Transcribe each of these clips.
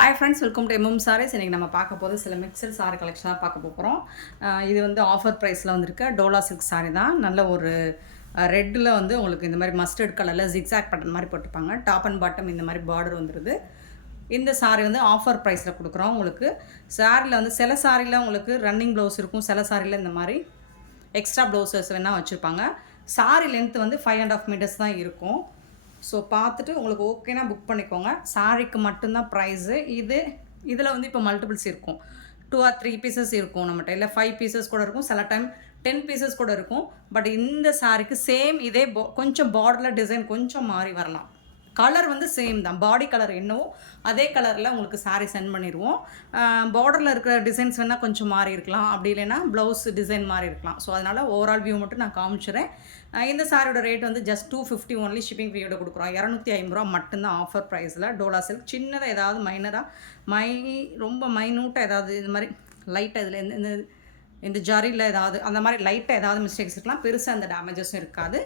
Hi friends, welcome to MM sarees. இன்றைக்கி நம்ம பார்க்க போது சில மிக்சர் சாரி கலெக்ஷனாக பார்க்க போகிறோம். இது வந்து ஆஃபர் ப்ரைஸில் வந்திருக்க டோலா சில்க் சாரி தான். நல்ல ஒரு ரெட்டில் வந்து உங்களுக்கு இந்த மாதிரி மஸ்டர்ட் கலரில் ஜிக்ஸாக் பட்டன் மாதிரி போட்டிருப்பாங்க. டாப் அண்ட் பாட்டம் இந்த மாதிரி பார்டர் வந்துடுது. இந்த சாரி வந்து ஆஃபர் ப்ரைஸில் கொடுக்குறோம். உங்களுக்கு சாரியில் வந்து சில சாரியில் உங்களுக்கு ரன்னிங் ப்ளவுஸ் இருக்கும், சில சாரியில் இந்த மாதிரி எக்ஸ்ட்ரா ப்ளவுசஸ் வேணால் வச்சுருப்பாங்க. சாரி லென்த் வந்து 5.5 மீட்டர்ஸ் தான் இருக்கும். ஸோ பார்த்துட்டு உங்களுக்கு ஓகேனா புக் பண்ணிக்கோங்க. சாரிக்கு மட்டும்தான் ப்ரைஸு. இதில் வந்து இப்போ மல்டிபிள்ஸ் இருக்கும். 2 or 3 பீசஸ் இருக்கும் நம்மகிட்ட, இல்லை 5 பீசஸ் கூட இருக்கும், சில டைம் 10 பீசஸ் கூட இருக்கும். பட் இந்த சாரிக்கு சேம் இதே கொஞ்சம் பார்டரில் டிசைன் கொஞ்சம் மாறி வரலாம். கலர் வந்து சேம் தான். பாடி கலர் என்னவோ அதே கலரில் உங்களுக்கு சாரீ சென்ட் பண்ணிடுவோம். பார்டரில் இருக்கிற டிசைன்ஸ் வேணால் கொஞ்சம் மாறி இருக்கலாம், அப்படி இல்லைன்னா ப்ளவுஸ் டிசைன் மாறி இருக்கலாம். ஸோ அதனால் ஓவரால் வியூ மட்டும் நான் காமிச்சிடுறேன். இந்த சாரியோட ரேட் வந்து ஜஸ்ட் 250 ஒன்லி ஷிப்பிங் ஃப்ரீயோட கொடுக்குறோம். 250 மட்டும்தான் ஆஃபர் ப்ரைஸில். டோலா சில்க் சின்னதாக ஏதாவது மைனராக ரொம்ப மைனூட்டாக ஏதாவது இது மாதிரி லைட்டாக இதில் இந்த ஜரியில் ஏதாவது அந்த மாதிரி லைட்டாக ஏதாவது மிஸ்டேக்ஸ் இருக்கலாம். பெருசாக அந்த டேமேஜஸும் இருக்காது.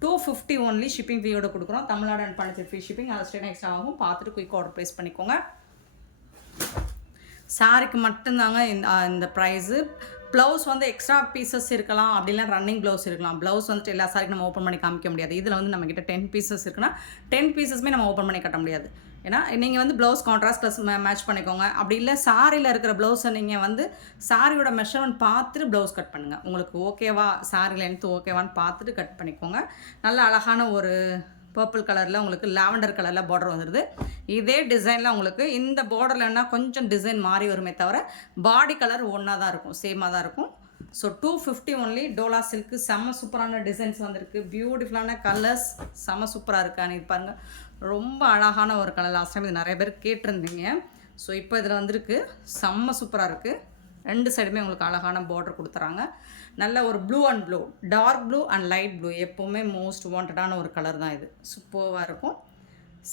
250 ஒன்லி ஷிப்பிங் ஃப்ரீயோட கொடுக்குறோம். Tamil Nadu and Pondicherry free shipping. அது ஸ்டேட் எக்ஸ்ட்ரா ஆகும். பார்த்துட்டு குயிக் ஆர்டர் ப்ளேஸ் பண்ணிக்கோங்க. சாரிக்கு மட்டும்தாங்க இந்த ப்ரைஸு. ப்ளவுஸ் வந்து எக்ஸ்ட்ரா பீசஸ் இருக்கலாம், அப்படிலாம் ரன்னிங் ப்ளவுஸ் இருக்கலாம். ப்ளவுஸ் வந்துட்டு எல்லா சாரிக்கும் நம்ம ஓப்பன் பண்ணி காமிக்க முடியாது. இதில் வந்து நம்மக்கிட்ட 10 பீசஸ் இருக்குன்னா 10 பீசஸுமே நம்ம ஓப்பன் பண்ணி கட்ட முடியாது. ஏன்னா நீங்கள் வந்து ப்ளவுஸ் கான்ட்ராஸ்ட் ப்ளஸ் மேட்ச் பண்ணிக்கோங்க. அப்படி இல்லை சாரியில் இருக்கிற ப்ளவுஸை நீங்கள் வந்து சாரியோட மெஷர்மெண்ட் பார்த்துட்டு ப்ளவுஸ் கட் பண்ணுங்கள். உங்களுக்கு ஓகேவா, சாரி லென்த் ஓகேவான்னு பார்த்துட்டு கட் பண்ணிக்கோங்க. நல்ல அழகான ஒரு பர்பிள் கலரில் உங்களுக்கு லாவெண்டர் கலரில் பார்டர் வந்துடுது. இதே டிசைனில் உங்களுக்கு இந்த பார்டர்லன்னா கொஞ்சம் டிசைன் மாறி வருமே தவிர பாடி கலர் ஒன்றா தான் இருக்கும், சேமாக தான் இருக்கும். So 250 only Dola silk. செம்ம சூப்பரான டிசைன்ஸ் வந்திருக்கு. பியூட்டிஃபுல்லான கலர்ஸ், செம்ம சூப்பராக இருக்கான்னு இது பாருங்கள். ரொம்ப அழகான ஒரு கலர். லாஸ்ட் டைம் இது நிறைய பேர் கேட்டிருந்தீங்க. ஸோ இப்போ இதில் வந்திருக்கு. செம்ம சூப்பராக இருக்குது. 2 சைடுமே உங்களுக்கு அழகான பார்டர் கொடுத்துறாங்க. நல்ல ஒரு blue and blue, dark blue and light blue, எப்போவுமே மோஸ்ட் வாண்டடான ஒரு கலர் தான் இது. சூப்பராக இருக்கும்.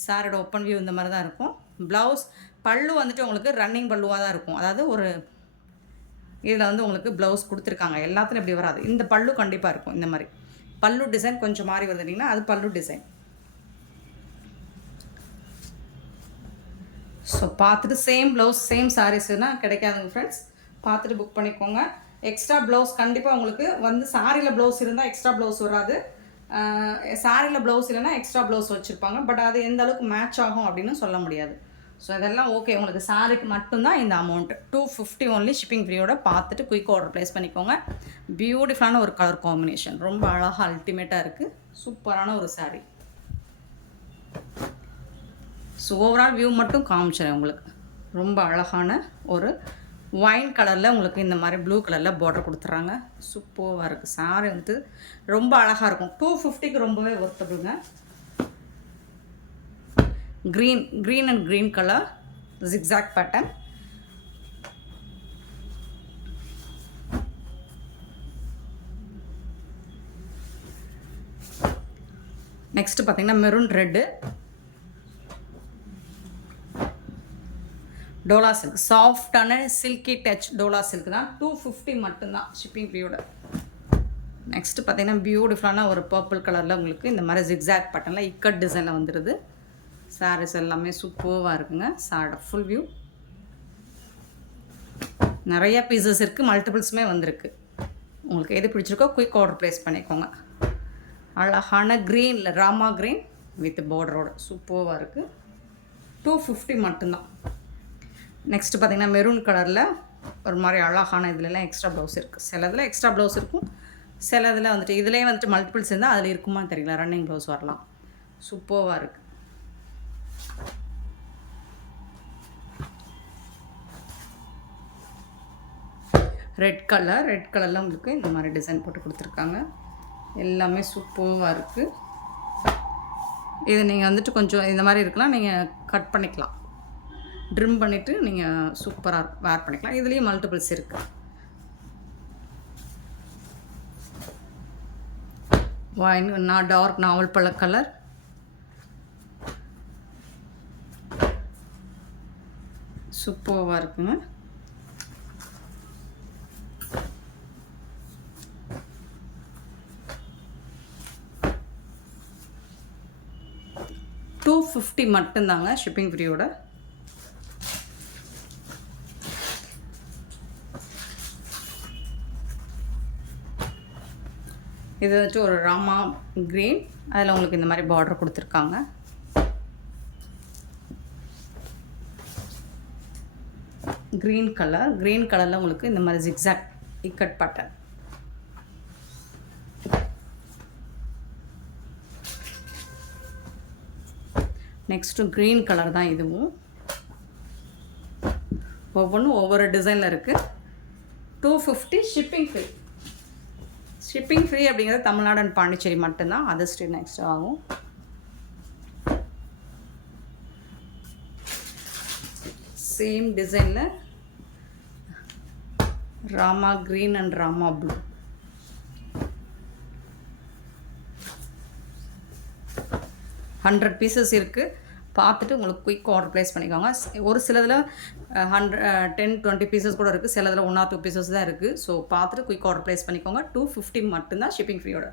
சாரோட ஓப்பன் வியூ இந்த மாதிரி தான் இருக்கும். ப்ளவுஸ் பல்லு வந்துட்டு உங்களுக்கு ரன்னிங் பல்லுவாக தான் இருக்கும். அதாவது ஒரு இதில் வந்து உங்களுக்கு ப்ளவுஸ் கொடுத்துருக்காங்க. எல்லாத்துலையும் இப்படி வராது. இந்த பல்லு கண்டிப்பாக இருக்கும். இந்த மாதிரி பல்லு டிசைன் கொஞ்சம் மாறி வந்துட்டிங்கன்னா அது பல்லு டிசைன். ஸோ பார்த்துட்டு சேம் ப்ளவுஸ் சேம் சாரீஸ்னால் கிடைக்காதுங்க ஃப்ரெண்ட்ஸ். பார்த்துட்டு புக் பண்ணிக்கோங்க. எக்ஸ்ட்ரா ப்ளவுஸ் கண்டிப்பாக உங்களுக்கு வந்து சாரியில் ப்ளவுஸ் இருந்தால் எக்ஸ்ட்ரா ப்ளவுஸ் வராது. சாரியில் ப்ளவுஸ் இல்லைன்னா எக்ஸ்ட்ரா ப்ளவுஸ் வச்சுருப்பாங்க. பட் அது எந்த அளவுக்கு மேட்ச் ஆகும் அப்படின்னு சொல்ல முடியாது. ஸோ இதெல்லாம் ஓகே. உங்களுக்கு சாரிக்கு மட்டும்தான் இந்த அமௌண்ட்டு. 250 only shipping ஃப்ரீயோட. பார்த்துட்டு குயிக் ஆர்டர் ப்ளேஸ் பண்ணிக்கோங்க. பியூட்டிஃபுல்லான ஒரு கலர் காம்பினேஷன், ரொம்ப அழகாக அல்டிமேட்டாக இருக்குது. சூப்பரான ஒரு சாரீ. ஸோ ஓவரால் வியூ மட்டும் காமிச்சிடறேன் உங்களுக்கு. ரொம்ப அழகான ஒரு ஒயின் கலரில் உங்களுக்கு இந்த மாதிரி ப்ளூ கலரில் பார்டர் கொடுத்துட்றாங்க. சூப்பராக இருக்குது. சாரி வந்துட்டு ரொம்ப அழகாக இருக்கும். 250க்கு ரொம்பவே ஒர்த்தபுளுங்க. Green and green colour zigzag pattern. Next பார்த்தீங்கன்னா மெரூன் ரெட்டு. டோலா சில்க், சாஃப்டான சில்கி டச் டோலா சில்க் தான். 250 மட்டும்தான் ஷிப்பிங் ஃப்ரீயோட. நெக்ஸ்ட்டு பார்த்தீங்கன்னா பியூட்டிஃபுல்லான ஒரு பர்பிள் கலரில் உங்களுக்கு இந்த மாதிரி ஜிக்ஸாக் பட்டனில் இக்கட் டிசைனில் வந்துடுது. சாரீஸ் எல்லாமே சூப்பராக இருக்குங்க. சாரோட ஃபுல் வியூ. நிறையா பீசஸ் இருக்குது, மல்டிபிள்ஸுமே வந்திருக்கு. உங்களுக்கு எது பிடிச்சிருக்கோ குயிக் ஆர்டர் ப்ளேஸ் பண்ணிக்கோங்க. அழகான க்ரீனில் ராமா க்ரீன் வித் பார்டரோட சூப்பராக இருக்குது. 250 மட்டும்தான். நெக்ஸ்ட்டு பார்த்திங்கன்னா மெரூன் கலரில் ஒரு மாதிரி அழகான இதுலலாம் எக்ஸ்ட்ரா ப்ளவுஸ் இருக்குது. சில இதில் எக்ஸ்ட்ரா ப்ளவுஸ் இருக்கும், சில இதில் வந்துட்டு இதுலேயே வந்துட்டு மல்டிபிள்ஸ் இருந்தால் அதில் இருக்குமான்னு தெரியல, ரன்னிங் ப்ளவுஸ் வரலாம். சூப்பராக இருக்குது. ரெட் கலரில் உங்களுக்கு இந்த மாதிரி டிசைன் போட்டு கொடுத்துருக்காங்க. எல்லாமே சூப்பராக இருக்குது. இது நீங்கள் வந்துட்டு கொஞ்சம் இந்த மாதிரி இருக்கலாம், நீங்கள் கட் பண்ணிக்கலாம், ட்ரிம் பண்ணிவிட்டு நீங்கள் சூப்பராக வேர் பண்ணிக்கலாம். இதுலேயும் மல்டிபிள்ஸ் இருக்குது. டார்க் நாவல் பழ கலர். சூப்பராக இருக்குங்க. $250 மட்டும்தாங்க ஷிப்பிங் ஃப்ரீயோட. இது வந்துட்டு ஒரு ராமா க்ரீன், அதில் உங்களுக்கு இந்த மாதிரி பார்டர் கொடுத்துருக்காங்க. க்ரீன் கலரில் உங்களுக்கு இந்த மாதிரி zigzag ikat pattern. Next green colour தான் இதுவும். ஒவ்வொன்றும் ஒவ்வொரு டிசைனில் இருக்குது. 250 ஷிப்பிங் ஃப்ரீ. ஷிப்பிங் ஃப்ரீ அப்படிங்கிறது தமிழ்நாடு அண்ட் பாண்டிச்சேரி மட்டும்தான். அதர் ஸ்டேட் எக்ஸ்ட்ரா ஆகும். சேம் டிசைனில் Rama green and Rama blue. Hundred pieces இருக்குது. பார்த்துட்டு உங்களுக்கு குயிக் ஆர்டர் ப்ளேஸ் பண்ணிக்கோங்க. ஒரு சிலதில் 10-20 பீசஸ் கூட இருக்குது. சிலதில் 1 or 2 பீசஸ் தான் இருக்குது. ஸோ பார்த்துட்டு குயிக் ஆர்டர் ப்ளேஸ் பண்ணிக்கோங்க. 250 மட்டும்தான் ஷிப்பிங் ஃப்ரீயோட.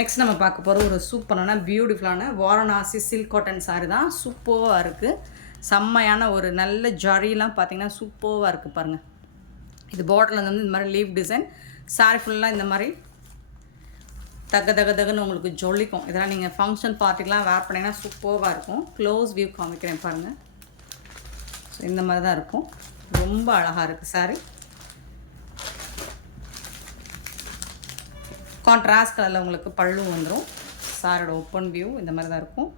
நெக்ஸ்ட் நம்ம பார்க்க போகிற ஒரு சூப்பரான பியூட்டிஃபுல்லான வாரணாசி சில்க் காட்டன் சாரி தான். சூப்பராக இருக்குது. செம்மையான ஒரு நல்ல ஜரிலாம் பார்த்தீங்கன்னா சூப்பராக இருக்குது பாருங்கள். இது பார்டரில் வந்து இந்த மாதிரி லீவ் டிசைன். சாரி ஃபுல்லாக இந்த மாதிரி தகுன்னு உங்களுக்கு ஜொலிக்கும். இதெல்லாம் நீங்கள் ஃபங்க்ஷன் பார்ட்டிக்கெலாம் வேர் பண்ணிங்கன்னா சூப்பராக இருக்கும். க்ளோஸ் வியூ காமிக்கிறேன் பாருங்கள். ஸோ இந்த மாதிரி தான் இருக்கும். ரொம்ப அழகாக இருக்குது சாரி. கான்ட்ராஸ்ட் கலரில் உங்களுக்கு பல்லு வந்துடும். சாரியோட ஓப்பன் வியூ இந்த மாதிரி தான் இருக்கும்.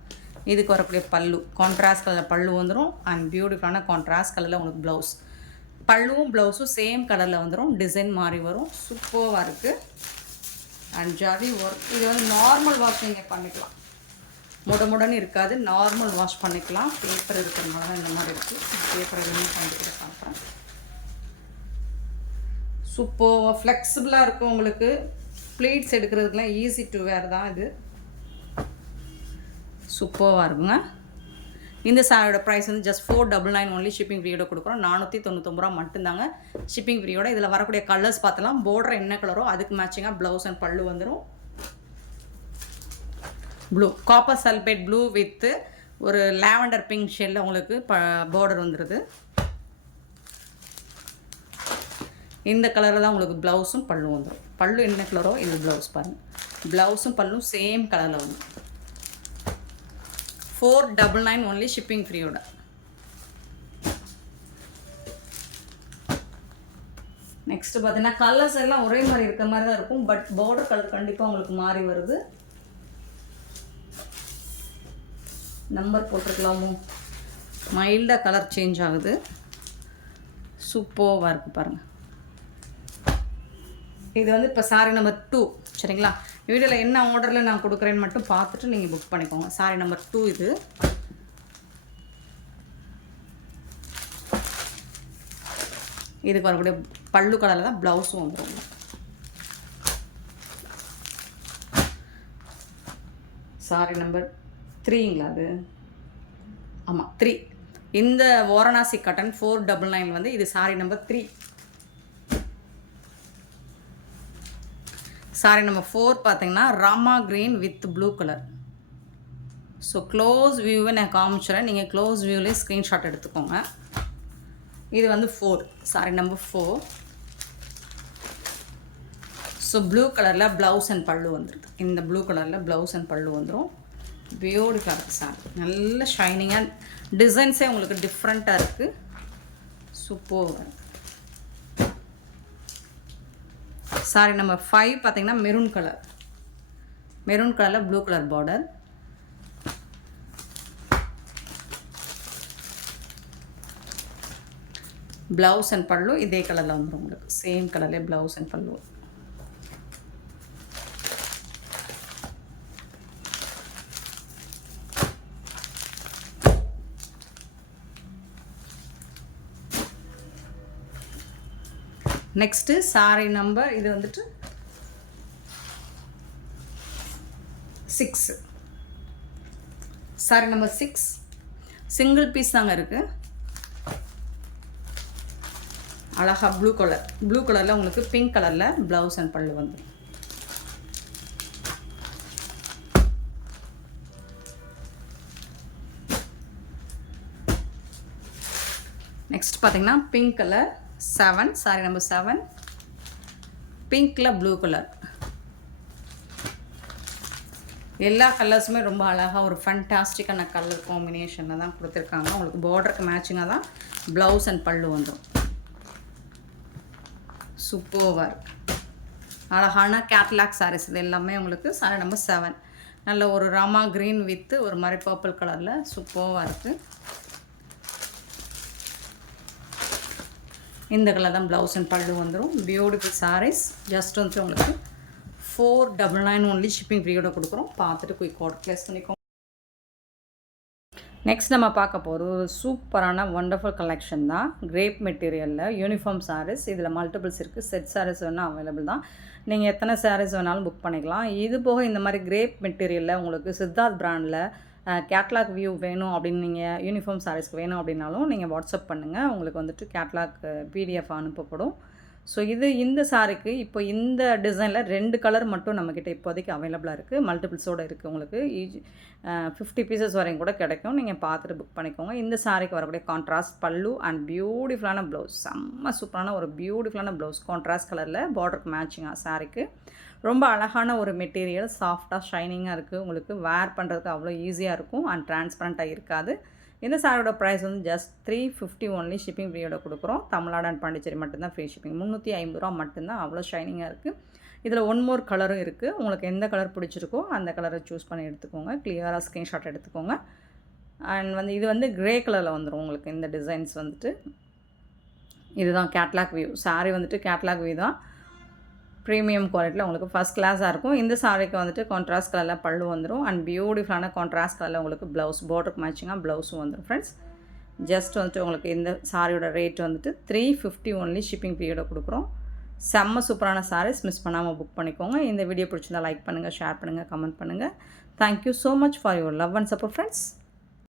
இதுக்கு வரக்கூடிய பல்லு கான்ட்ராஸ்ட் கலரில் பல்லு வந்துடும். அண்ட் பியூட்டிஃபுல்லான கான்ட்ராஸ்ட் கலரில் உங்களுக்கு ப்ளவுஸ். பல்லுவும் ப்ளவுஸும் சேம் கலரில் வந்துடும். டிசைன் மாதிரி வரும். சூப்பராக இருக்குது. And zari work. இது வந்து நார்மல் வாஷ் நீங்கள் பண்ணிக்கலாம். முடன்னு இருக்காது. நார்மல் வாஷ் பண்ணிக்கலாம். பேப்பர் இருக்கிறதுனால தான் இந்த மாதிரி இருக்குது. பேப்பர் எதுவுமே பண்ணிக்கிட்டு பார்க்குறேன். சூப்பராக ஃப்ளெக்சிபிளாக இருக்கும். உங்களுக்கு ப்ளீட்ஸ் எடுக்கிறதுக்குலாம் ஈஸி டு வேர் தான் இது. சூப்பராக இருக்குங்க. இந்த சாரியோட ப்ரைஸ் வந்து ஜஸ்ட் 499 ஒன்லி. ஷிப்பிங் ஃப்ரீயோட கொடுக்குறோம். 499 ரூபா மட்டும்தாங்க ஷிப்பிங் ஃப்ரீயோட. இதில் வரக்கூடிய கலர்ஸ் பார்த்தலாம். பார்டர் என்ன கலரோ அதுக்கு மேட்சிங்காக ப்ளவுஸ் அண்ட் பல்லு வந்துடும். Blue copper sulphate blue with ஒரு லாவெண்டர் பிங்க் ஷேடில் உங்களுக்கு பார்டர் வந்துடுது. இந்த கலரில் தான் உங்களுக்கு ப்ளவுஸும் பல்லும் வந்துடும். பல்லு என்ன கலரோ இது ப்ளவுஸ் பாருங்கள். ப்ளவுஸும் பல்லும் சேம் கலரில் வந்துடும். 499 ஒன்லி ஷிப்பிங் ஃப்ரீயோட. நெக்ஸ்ட்டு பார்த்தீங்கன்னா கலர்ஸ் எல்லாம் ஒரே மாதிரி இருக்க மாதிரி தான் இருக்கும். பட் பார்டர் கலர் கண்டிப்பாக உங்களுக்கு மாறி வருது. நம்பர் போட்டிருக்கலாமோ? மைல்டாக கலர் சேஞ்ச் ஆகுது. சூப்பராக இருக்குது பாருங்கள். இது வந்து இப்போ சாரி நம்பர் 2 சரிங்களா? வீடியோவில் என்ன ஆர்டரில் நான் கொடுக்குறேன்னு மட்டும் பார்த்துட்டு நீங்கள் புக் பண்ணிக்கோங்க. சாரி நம்பர் 2 இது. இதுக்கு வரக்கூடிய பல்லு கலரில் தான் ப்ளவுஸும் வந்துடும். சாரி நம்பர் 3ங்களா அது? ஆமாம் 3. இந்த வாரணாசி காட்டன் 499 வந்து இது சாரி நம்பர் 3. சாரி நம்பர் 4 பார்த்தீங்கன்னா Rama green with blue colour. So close வியூவை நான் காமிச்சிடறேன். நீங்கள் க்ளோஸ் வியூவிலே ஸ்க்ரீன்ஷாட் எடுத்துக்கோங்க. இது வந்து 4 சாரி நம்பர் 4. ஸோ ப்ளூ கலரில் ப்ளவுஸ் அண்ட் பல்லு வந்துருக்கு. இந்த ப்ளூ கலரில் ப்ளவுஸ் அண்ட் பல்லு வந்துடும். பியூட்டிஃபுல்லாக இருக்குது சாரி. நல்ல ஷைனிங்காக டிசைன்ஸே உங்களுக்கு டிஃப்ரெண்ட்டாக இருக்குது. சூப்பராக. சாரி நம்பர் 5 பார்த்தீங்கன்னா மெரூன் கலரில் blue colour border. Blouse and பல்லு இதே கலரில் வந்துடும் உங்களுக்கு. சேம் கலர்லேயே ப்ளவுஸ் அண்ட் பல்லு. நெக்ஸ்ட்டு சாரி நம்பர் இது வந்துட்டு 6. சாரி நம்பர் 6 சிங்கிள் பீஸ் தாங்க இருக்குது. அழகாக ப்ளூ கலரில் உங்களுக்கு பிங்க் கலரில் ப்ளவுஸ் அண்ட் பல்லு வந்துடும். நெக்ஸ்ட் பார்த்தீங்கன்னா பிங்க் கலர் 7 சாரி நம்பர் 7. பிங்க்கில் ப்ளூ கலர். எல்லா கலர்ஸுமே ரொம்ப அழகாக ஒரு ஃபண்டாஸ்டிக்கான கலர் காம்பினேஷனில் தான் கொடுத்துருக்காங்க. உங்களுக்கு பார்டருக்கு மேட்சிங்காக தான் ப்ளவுஸ் அண்ட் பல்லு வந்துடும். சூப்பராக இருக்குது. அழகான கேட்லாக் சாரீஸ் இது எல்லாமே உங்களுக்கு சாரி நம்பர் 7. நல்ல ஒரு ராமா க்ரீன் வித்து ஒரு மாதிரி பர்பிள் கலரில் சூப்பராக இருக்குது. இந்த கலர் தான் ப்ளவுஸ் அண்ட் பல்லு வந்துடும். பியூட்டிஃபுல் சாரீஸ். ஜஸ்ட் வந்து உங்களுக்கு 499 ஒன்லி ஷிப்பிங் ஃப்ரீயோட கொடுக்குறோம். பார்த்துட்டு குயிக் ஆர்டர் ப்ளேஸ் பண்ணிக்கோங்க. நெக்ஸ்ட் நம்ம பார்க்க போகிறது ஒரு சூப்பரான ஒண்டர்ஃபுல் கலெக்ஷன் தான். கிரேப் மெட்டீரியலில் யூனிஃபார்ம் சாரீஸ். இதில் மல்டிபிள்ஸ் இருக்குது. செட் சாரீஸ் வேணால் அவைலபிள் தான். நீங்கள் எத்தனை சாரீஸ் வேணாலும் புக் பண்ணிக்கலாம். இது போக இந்த மாதிரி கிரேப் மெட்டீரியலில் உங்களுக்கு சித்தார்த் பிராண்டில் கேட்லாக் வியூ வேணும் அப்படின்னு நீங்கள் யூனிஃபார்ம் சாரீஸ்க்கு வேணும் அப்படின்னாலும் நீங்கள் வாட்ஸ்அப் பண்ணுங்கள். உங்களுக்கு வந்துட்டு கேட்லாக் பிடிஎஃப் அனுப்பப்படும். ஸோ இந்த சாரிக்கு இப்போ இந்த டிசைனில் 2 கலர் மட்டும் நம்மக்கிட்ட இப்போதைக்கு அவைலபிளாக இருக்குது. மல்டிபிள்ஸோடு இருக்குது. உங்களுக்கு 50 பீசஸ் வரையும் கூட கிடைக்கும். நீங்கள் பார்த்துட்டு புக் பண்ணிக்கோங்க. இந்த சாரிக்கு வரக்கூடிய கான்ட்ராஸ்ட் பல்லு அண்ட் பியூட்டிஃபுல்லான ப்ளவுஸ். செம்ம சூப்பரான ஒரு பியூட்டிஃபுல்லான ப்ளவுஸ் கான்ட்ராஸ்ட் கலரில் பார்டருக்கு மேட்சிங்காக சாரிக்கு. ரொம்ப அழகான ஒரு மெட்டீரியல். சாஃப்டாக ஷைனிங்காக இருக்குது. உங்களுக்கு வேர் பண்ணுறதுக்கு அவ்வளோ ஈஸியாக இருக்கும் அண்ட் டிரான்ஸ்பரண்ட்டாக இருக்காது. இந்த சாரியோட ப்ரைஸ் வந்து ஜஸ்ட் 350 ஒன்லி ஷிப்பிங் ஃப்ரீயோட கொடுக்குறோம். தமிழ்நாடு அண்ட் பாண்டிச்சேரி மட்டும்தான் ஃப்ரீ ஷிப்பிங். 350 ரூபா மட்டும்தான். அவ்வளோ ஷைனிங்காக இருக்குது. இதில் ஒன் மோர் கலரும் இருக்குது. உங்களுக்கு எந்த கலர் பிடிச்சிருக்கோ அந்த கலரை சூஸ் பண்ணி எடுத்துக்கோங்க. கிளியராக ஸ்க்ரீன்ஷாட் எடுத்துக்கோங்க. அண்ட் வந்து இது வந்து க்ரே கலரில் வந்துடும் உங்களுக்கு. இந்த டிசைன்ஸ் வந்துட்டு இதுதான் கேட்லாக் வியூ. சாரி வந்துட்டு கேட்லாக் வியூ தான். ப்ரீமியம் குவாலிட்டியில் உங்களுக்கு ஃபஸ்ட் கிளாஸாக இருக்கும். இந்த சாரிக்கு வந்துட்டு கான்ட்ராஸ்ட் கலரில் பல்லு வந்துடும் அண்ட் பியூட்டிஃபுல்லான கான்ட்ராஸ்ட் கலரில் உங்களுக்கு ப்ளவுஸ் பார்டருக்கு மேட்சிங்காக ப்ளவுஸும் வந்துடும். ஃப்ரெண்ட்ஸ் ஜஸ்ட் வந்துட்டு உங்களுக்கு இந்த சாரியோட ரேட் வந்துட்டு 350 ஒன்லி ஷிப்பிங் ஃப்ரீயோட கொடுக்குறோம். செம்ம சூப்பரான சாரீஸ். மிஸ் பண்ணாமல் புக் பண்ணிக்கோங்க. இந்த வீடியோ பிடிச்சிருந்தால் லைக் பண்ணுங்கள், ஷேர் பண்ணுங்கள், கமெண்ட் பண்ணுங்கள். Thank you so much for your love and support friends.